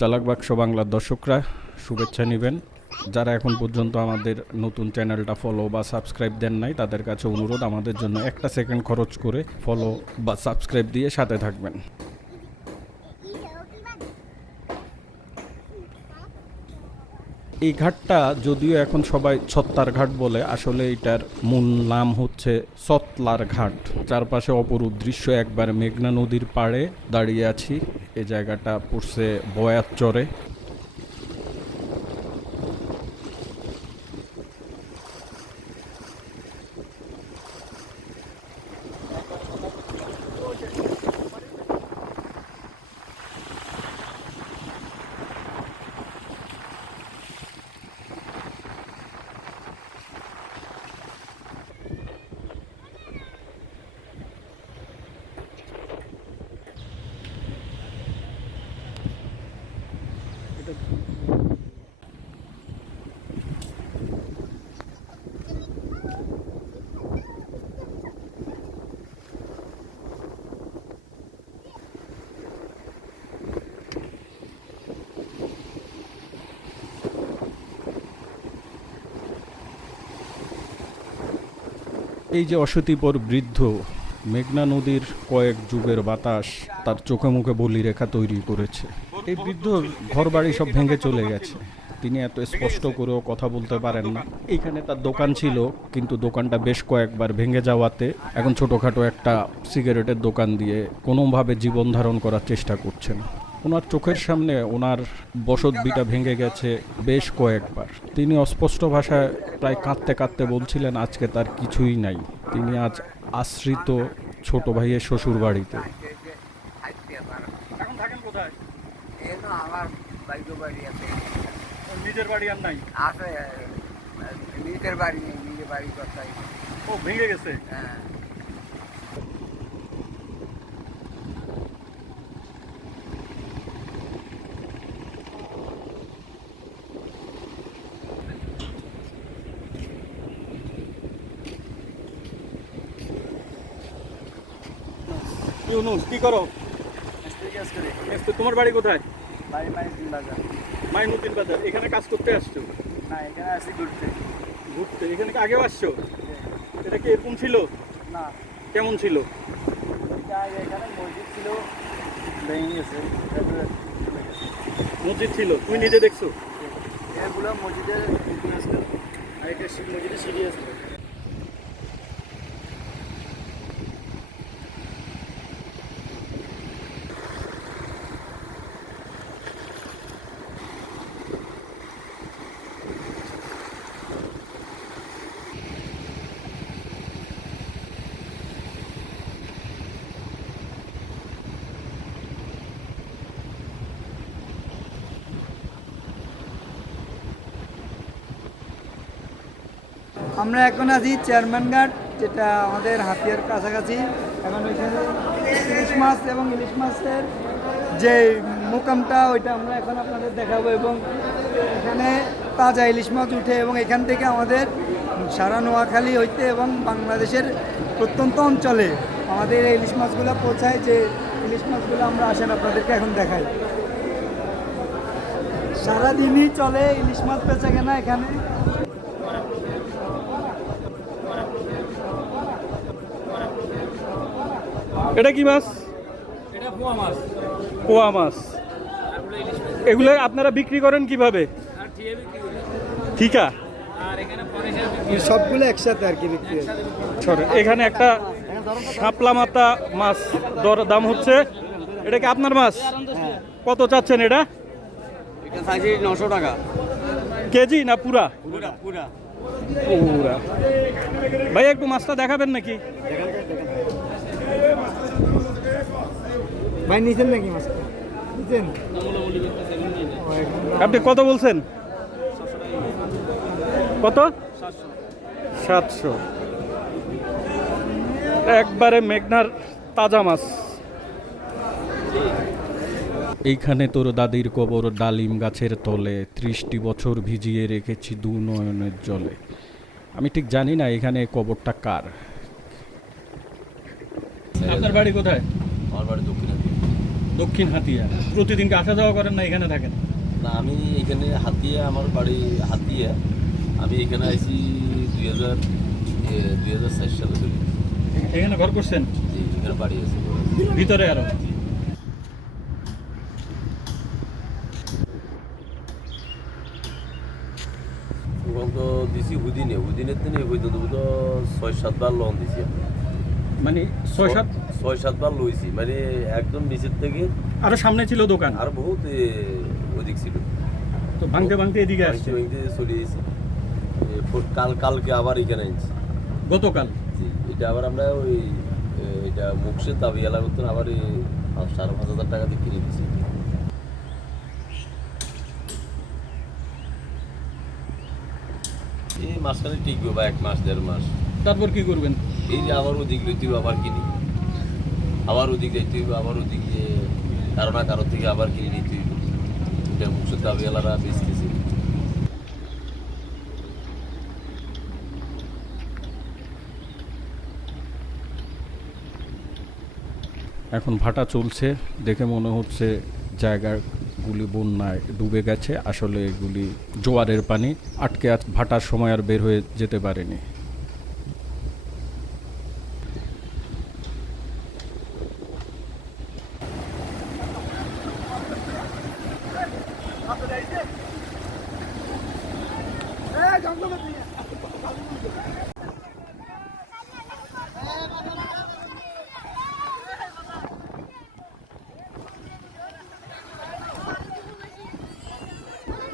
চালাক বাক্স বাংলার দর্শকরা শুভেচ্ছা নেবেন। যারা এখন পর্যন্ত আমাদের নতুন চ্যানেলটা ফলো বা সাবস্ক্রাইব দেন নাই, তাদের কাছে অনুরোধ আমাদের জন্য একটা সেকেন্ড খরচ করে ফলো বা সাবস্ক্রাইব দিয়ে সাথে থাকবেন। এই ঘাটটা যদিও এখন সবাই ছত্তার ঘাট বলে, আসলে এটার মূল নাম হচ্ছে সতলার ঘাট। চারপাশে অপরূপ দৃশ্য, একবার মেঘনা নদীর পাড়ে দাঁড়িয়ে আছি। এই জায়গাটা পড়ছে বয়াত চরে। এই যে অশীতিপর বৃদ্ধ, মেঘনা নদীর কয়েক যুগের বাতাস তার চোখে মুখে বলিরেখা তৈরি করেছে। এই বৃদ্ধ ঘরবাড়ি সব ভেঙে চলে গেছে। তিনি এত স্পষ্ট করেও কথা বলতে পারেন না। এইখানে তার দোকান ছিল, কিন্তু দোকানটা বেশ কয়েকবার ভেঙে যাওয়াতে এখন ছোটোখাটো একটা সিগারেটের দোকান দিয়ে কোনোভাবে জীবন ধারণ করার চেষ্টা করছেন। ওনার চোখের সামনে ওনার বসতভিটা ভেঙে গেছে বেশ কয়েকবার। তিনি অস্পষ্ট ভাষায় প্রায় কাঁদতে কাঁদতে বলছিলেন আজকে তার কিছুই নাই। তিনি আজ আশ্রিত ছোট ভাইয়ের শ্বশুর বাড়িতে। এখন থাকেন কোথায়? এই তো আমার বাইকের বাড়ি আছে। নিজের বাড়ি আর নাই? আছে, নিজের বাড়ি নেই, নিজের বাড়ি কোথায়? ও ভেঙে গেছে। হ্যাঁ। ইউনুস কি করো? কাজ করে। তোমার বাড়ি কোথায়? বাড়ি তিন বাজার। মাইনুদ্দিন বাজার। এখানে কাজ করতে আসছো? না, এখানে আসি ঘুরতে। ঘুরতে? এখানে কি আগেও আসছো? এটা কি এরকম ছিল? না, কেমন ছিল? এটা আগে এখানে মসজিদ ছিল, ভেঙে গেছে। তারপরে চলে গেছে। মসজিদ ছিল, তুমি নিজে দেখছো? এগুলো মসজিদের ইতিহাস ছিল। আর এটা মসজিদের সিঁড়ি আছে। আমরা এখন আছি চেয়ারম্যান ঘাট, যেটা আমাদের হাতিয়ার কাছাকাছি। এখন ওইখানে ইলিশ মাছ এবং ইলিশ মাছের যে মোকামটা, ওইটা আমরা এখন আপনাদের দেখাবো। এবং এখানে তাজা ইলিশ মাছ উঠে এবং এখান থেকে আমাদের সারা নোয়াখালী হইতে এবং বাংলাদেশের প্রত্যন্ত অঞ্চলে আমাদের এই ইলিশ মাছগুলো পৌঁছায়। যে ইলিশ মাছগুলো আমরা আসেন আপনাদেরকে এখন দেখাই। সারাদিনই চলে ইলিশ মাছ বেচা কেনা এখানে। এটা কি মাছ? এটা পোয়া মাছ। পোয়া মাছ। এগুলো আপনারা বিক্রি করেন কিভাবে? আর টিএ বিক্রি করি। ঠিকা? আর এখানে ফরেশার বিক্রি হয়। সবগুলো একসাথে আর কি বিক্রি হয়। সরে এখানে একটা শাপলা মাথা মাছ দাম হচ্ছে। এটা কি আপনার মাছ? কত চাচ্ছেন এটা? এটা চাইছি 900 টাকা কেজি না পুরা? পুরা পুরা। পুরা। ভাই একটু মাছটা দেখাবেন নাকি? ভাই নিছেন নাকি মাছ? নিছেন? আপনি কত বলছেন? কত? 700। একবারে মেঘনার তাজা মাছ। এইখানে তোর দাদির কবর ডালিম গাছের তলে, 30টি বছর ভিজিয়ে রেখেছি দু নয়নের জলে। আমি ঠিক জানি না এখানে কবরটা কার। আপনার বাড়ি কোথায়? আমার বাড়ি দক্ষিণাদি। দক্ষিণ হাতিয়া প্রতিদিনকে আসা যাওয়া করেন না এখানে থাকেন? না, আমি এখানে হাতিয়া, আমার বাড়ি হাতিয়া। আমি এখানে আইছি 2004 সালে চলে গেছি। এখানে ঘর করছেন? জি, এখানে বাড়ি আছে। ভিতরে আরো ওখান তো দিছি হুদিনের দিনে হইতো তো 6-7 বার লোন দিছি। মানে 6-7 6-7 বার লইছি, মানে একদম নিচের থেকে। আরো সামনে ছিল দোকান, আর বহুত অধিক ছিল, তো ভাঙতে ভাঙতে এদিকে আসছে। ভাঙতে চলে গেছি। কালকে আবার এখানে আনছি, গতকাল। জি। এটা আবার আমরা ওই এটা মুখসের দাবি এলাকা করতেন, আবার 5,500 টাকা দিয়ে কিনে দিচ্ছি। এই মাসখানে টিকবে বা 1 মাস 1.5 মাস। তারপর কি করবেন? এই যে আবার ওদিক লইতে হবে, আবার কিনি, আবার ওদিক যাইতে হইবে, আবার ওদিক যে কারো না কারো থেকে আবার কিনে নিতে হইবে। এটা মুখসের দাবি এলারা বেচতেছে। এখন ভাটা চলছে, দেখে মনে হচ্ছে জায়গাগুলি বন্যায় ডুবে গেছে। আসলে এগুলি জোয়ারের পানি আটকে ভাটার সময় আর বের হয়ে যেতে পারেনি।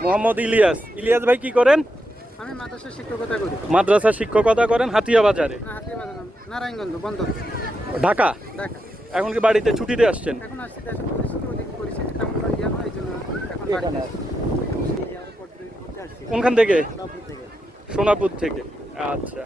মোহাম্মদ ইলিয়াস। ইলিয়াস ভাই কি করেন? আমি মাদ্রাসার শিক্ষকতা করি। মাদ্রাসা শিক্ষকতা করেন হাতিয়া বাজারে, না, হাতিয়া বাজার না, নারায়ণগঞ্জ বন্দর, ঢাকা। ঢাকা। এখন কি বাড়িতে ছুটিতে আসছেন? এখন আসছি দেশের পরিস্থিতি, ওদিক পরিস্থিতি তেমন ইয়া নয়, এই জন্য এখন বাড়িতে আসছি। কোনখান থেকে? সোনাপুর থেকে। আচ্ছা।